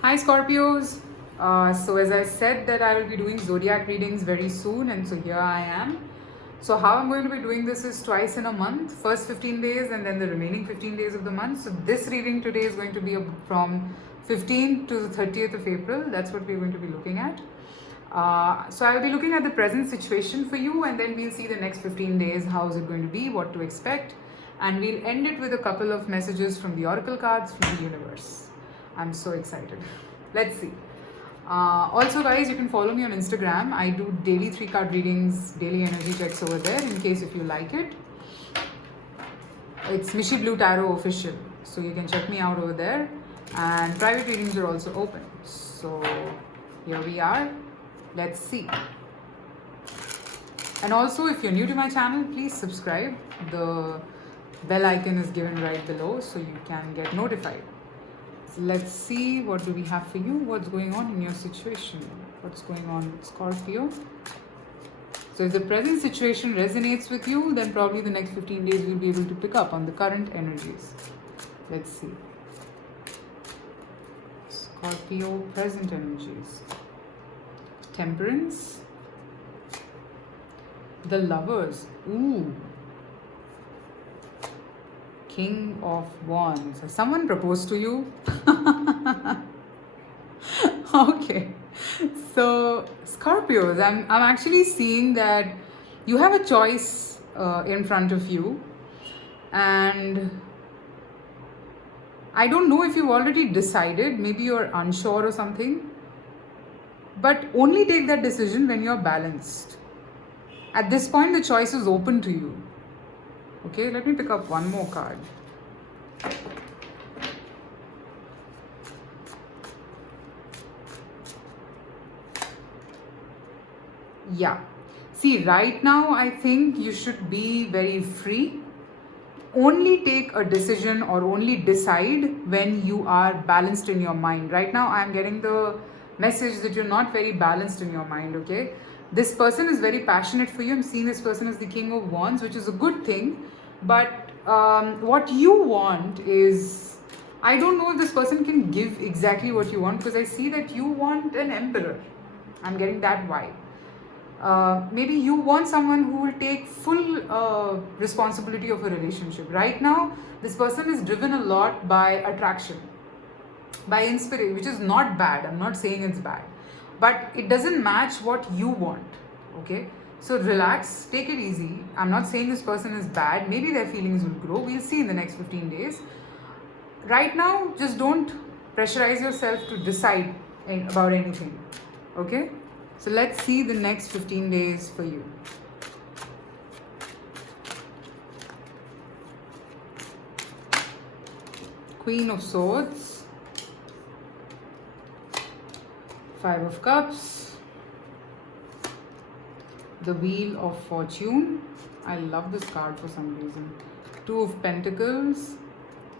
Hi Scorpios. So as I said that I will be doing zodiac readings very soon, and so here I am. So how I'm going to be doing this is twice in a month, first 15 days and then the remaining 15 days of the month. So this reading today is going to be from 15th to the 30th of April. That's what we're going to be looking at. So I'll be looking at the present situation for you, and then we'll see the next 15 days, how is it going to be, what to expect, and we'll end it with a couple of messages from the oracle cards from the universe. I'm so excited. Let's see. Also, guys, you can follow me on Instagram. I do daily 3 card readings, daily energy checks over there in case if you like it. It's Mishi Blue Tarot Official. So you can check me out over there. And private readings are also open. So here we are. Let's see. And also, if you're new to my channel, please subscribe. The bell icon is given right below so you can get notified. So let's see, what do we have for you? What's going on in your situation? What's going on with Scorpio? So if the present situation resonates with you, then probably the next 15 days we'll be able to pick up on the current energies. Let's see. Scorpio present energies. Temperance. The Lovers. Ooh. King of Wands. Has someone proposed to you? Okay. So, Scorpios, I'm actually seeing that you have a choice in front of you. And I don't know if you've already decided, maybe you're unsure or something. But only take that decision when you're balanced. At this point, the choice is open to you. Okay, let me pick up one more card. Yeah. See, right now, I think you should be very free. Only take a decision or only decide when you are balanced in your mind. Right now, I'm getting the message that you're not very balanced in your mind, okay? This person is very passionate for you. I'm seeing this person as the King of Wands, which is a good thing. But what you want is, I don't know if this person can give exactly what you want, because I see that you want an emperor. I'm getting that vibe. Maybe you want someone who will take full responsibility of a relationship. Right now, this person is driven a lot by attraction, by inspiration, which is not bad. I'm not saying it's bad, but it doesn't match what you want. Okay, so relax, take it easy. I'm not saying this person is bad. Maybe their feelings will grow. We'll see in the next 15 days. Right now, just don't pressurize yourself to decide about anything. Okay, so let's see the next 15 days for you. Queen of Swords, 5 of Cups, the Wheel of Fortune. I love this card for some reason. 2 of Pentacles,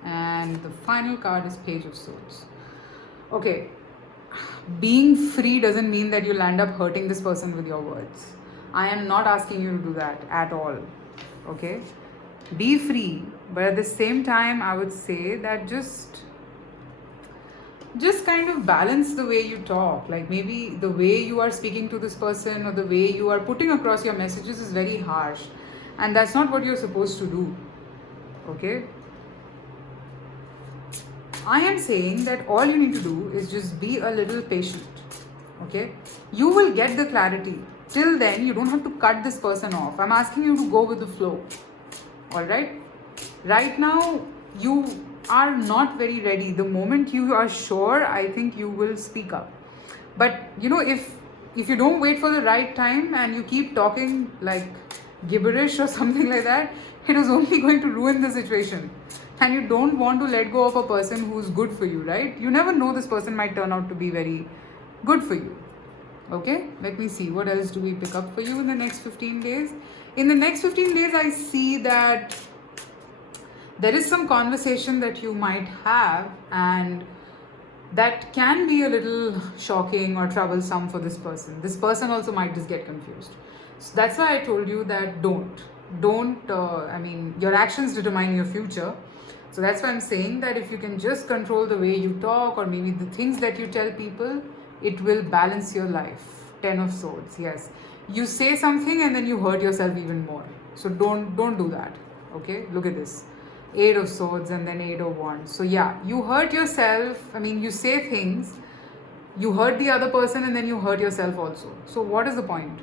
and the final card is Page of Swords. Okay, being free doesn't mean that you'll end up hurting this person with your words. I am not asking you to do that at all. Okay, be free, but at the same time, I would say that just kind of balance the way you talk. Like maybe the way you are speaking to this person or the way you are putting across your messages is very harsh, and that's not what you're supposed to do. Okay, I am saying that all you need to do is just be a little patient. Okay, you will get the clarity. Till then, you don't have to cut this person off. I'm asking you to go with the flow. All right, right now you are not very ready. The moment you are sure, I think you will speak up. But you know, if you don't wait for the right time and you keep talking like gibberish or something like that, it is only going to ruin the situation. And you don't want to let go of a person who's good for you, right? You never know, this person might turn out to be very good for you. Okay, let me see, what else do we pick up for you in the next 15 days? In the next 15 days, I see that there is some conversation that you might have, and that can be a little shocking or troublesome for this person. This person also might just get confused. So that's why I told you that don't. I mean, your actions determine your future. So that's why I'm saying that if you can just control the way you talk or maybe the things that you tell people, it will balance your life. 10 of Swords, yes. You say something and then you hurt yourself even more. So don't do that. Okay, look at this. 8 of Swords and then 8 of Wands. So yeah, you hurt yourself. I mean, you say things, you hurt the other person and then you hurt yourself also. So what is the point?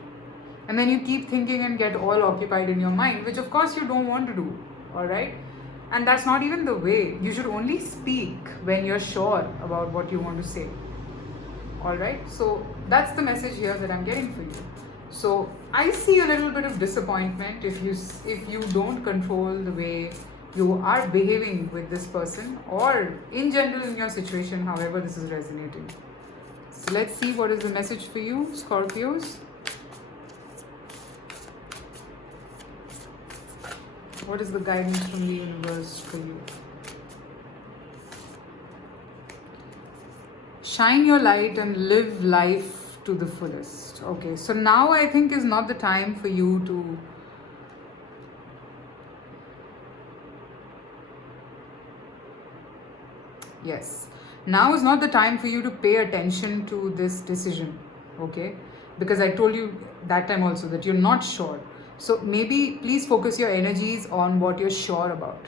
And then you keep thinking and get all occupied in your mind, which of course you don't want to do. All right, and that's not even the way. You should only speak when you're sure about what you want to say. All right, so that's the message here that I'm getting for you. So I see a little bit of disappointment if you don't control the way you are behaving with this person, or in general in your situation, however this is resonating. So let's see what is the message for you, Scorpios. What is the guidance from the universe for you? Shine your light and live life to the fullest. Okay, so now I think is not the time for you to yes, now is not the time for you to pay attention to this decision. Okay, because I told you that time also that you're not sure. So maybe please focus your energies on what you're sure about.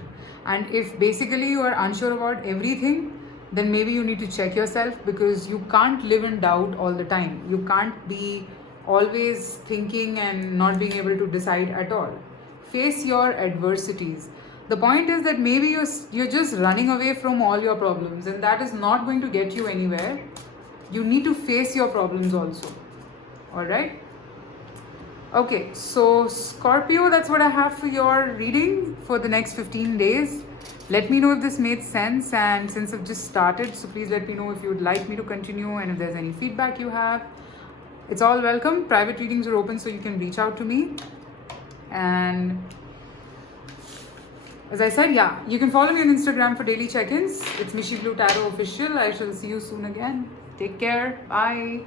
And if basically you are unsure about everything, then maybe you need to check yourself, because you can't live in doubt all the time. You can't be always thinking and not being able to decide at all. Face your adversities. The point is that maybe you're just running away from all your problems, and that is not going to get you anywhere. You need to face your problems also. All right? Okay, so Scorpio, that's what I have for your reading for the next 15 days. Let me know if this made sense, and since I've just started, so please let me know if you would like me to continue and if there's any feedback you have. It's all welcome. Private readings are open, so you can reach out to me. And as I said, yeah, you can follow me on Instagram for daily check-ins. It's Mishi Blue Tarot Official. I shall see you soon again. Take care. Bye.